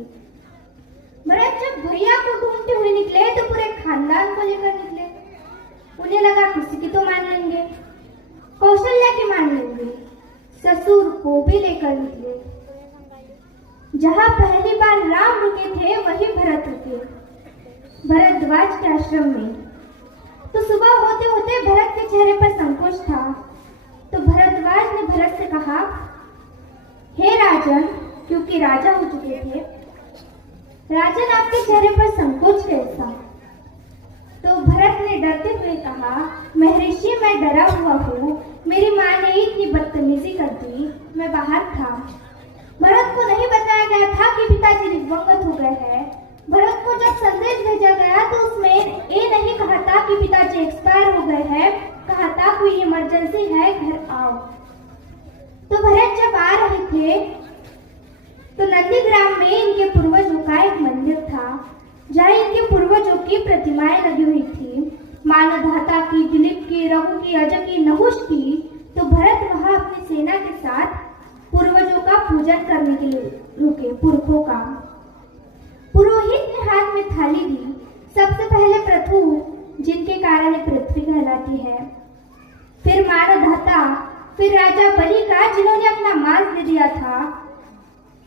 थी। भरत जब भैया को ढूंढते हुए निकले तो पूरे खानदान को लेकर निकले। उन्हें लगा किसी की तो मान लेंगे, कौशल्या की मान लेंगे, ससुर को भी लेकर निकले। जहाँ पहली बार राम रुके थे वही भरत रुके, भरद्वाज के आश्रम में। तो सुबह होते होते भरत के चेहरे पर संकोच था। तो भरद्वाज ने भरत से कहा, हे राजन, क्योंकि राजा हो चुके थे, राजन आपके चेहरे पर संकोच कैसा? तो भरत ने डरते हुए कहा, महर्षि मैं डरा हुआ हूँ, मेरी माँ ने इतनी बदतमीजी कर दी, मैं बाहर था। भरत को नहीं बताया गया था कि पिताजी दिवंगत हो गए हैं। भरत को जब संदेश भेजा गया तो उसमें ये नहीं कहा था कि पिताजी एक्सपायर हो गए हैं, कहा था कोई इमरजेंसी है, घर आओ। तो भरत जब आ रहे थे तो नंदीग्राम में इनके पूर्वजों का एक मंदिर था, जहाँ इनके पूर्वजों की प्रतिमाएं लगी हुई थी। मानधाता की, दिलीप की, रघु की, अजय की, नहुष की। तो भरत वहां अपनी सेना के साथ पूर्वजों का पूजन करने के लिए रुके, पुरखों का। पुरोहित ने हाथ में थाली दी। सबसे पहले पृथु, जिनके कारण पृथ्वी कहलाती है, फिर मानधाता, फिर राजा बलि का, जिन्होंने अपना मांस दे दिया था,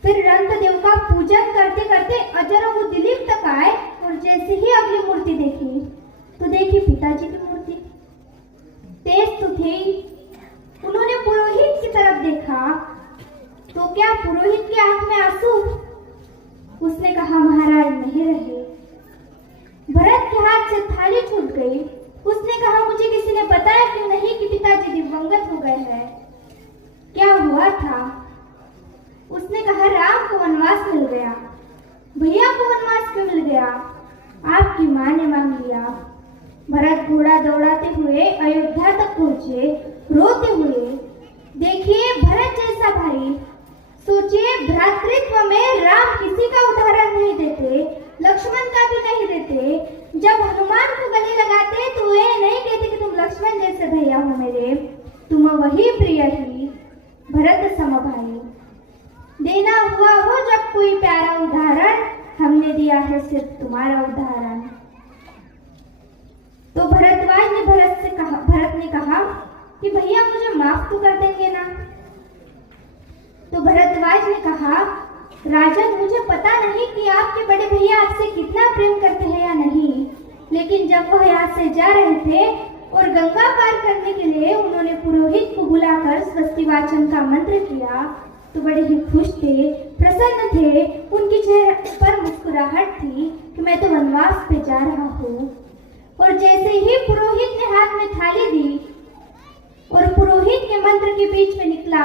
फिर रंतदेव का पूजन करते करते अजरंग दिलीप तक आए। और जैसे ही अगली मूर्ति देखी तो देखी पिताजी की मूर्ति। तेज तो थे ही। उन्होंने पुरोहित की तरफ देखा तो क्या पुरोहित की आंख में आंसू? उसने कहा, महाराज नहीं रहे। भरत के हाथ से थाली छूट गई। उसने कहा, मुझे किसी ने बताया क्यों नहीं कि पिताजी दिवंगत हो गए हैं? क्या हुआ था? उसने कहा, राम को वनवास मिल गया। भैया को वनवास क्यों मिल गया? आपकी माँ ने मांग लिया। भरत घोड़ा दौड़ाते हुए अयोध्या तक पहुंचे, रोते हुए। देखिए भरत जैसा भाई, सोचिए भ्रातृत्व में राम किसी का उदाहरण नहीं देते, लक्ष्मण का भी नहीं देते। जब हनुमान को गले लगाते तो वे नहीं कहते कि तुम लक्ष्मण जैसे भैया हो मेरे, तुम वही प्रिय ही भरत सम भाई। देना हुआ हो जब कोई प्यारा उदाहरण, हमने दिया है सिर्फ तुम्हारा उदाहरण। तो भरद्वाज ने भरत ने कहा कि भैया मुझे माफ तो कर देंगे ना? तो भरद्वाज ने कहा, राजन मुझे पता नहीं कि आपके बड़े भैया आपसे कितना प्रेम करते हैं या नहीं, लेकिन जब वह यहाँ से जा रहे थे और गंगा पार करने के लिए उन्होंने पुरोहित को बुलाकर स्वस्ति वाचन का मंत्र किया तो बड़े ही खुश थे, प्रसन्न थे। उनके चेहरे पर मुस्कुराहट थी कि मैं तो वनवास पे जा रहा हूँ। और जैसे ही पुरोहित ने हाथ में थाली दी और पुरोहित के मंत्र के बीच में निकला,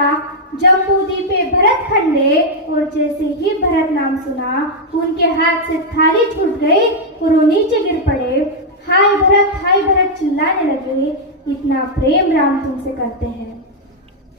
जम्बूद्वीपे भरत खंडे, और जैसे ही भरत नाम सुना उनके हाथ से थाली छूट गई और वो नीचे गिर पड़े। हाय भरत चिल्लाने लगे, इतना प्रेम राम तुमसे करते हैं।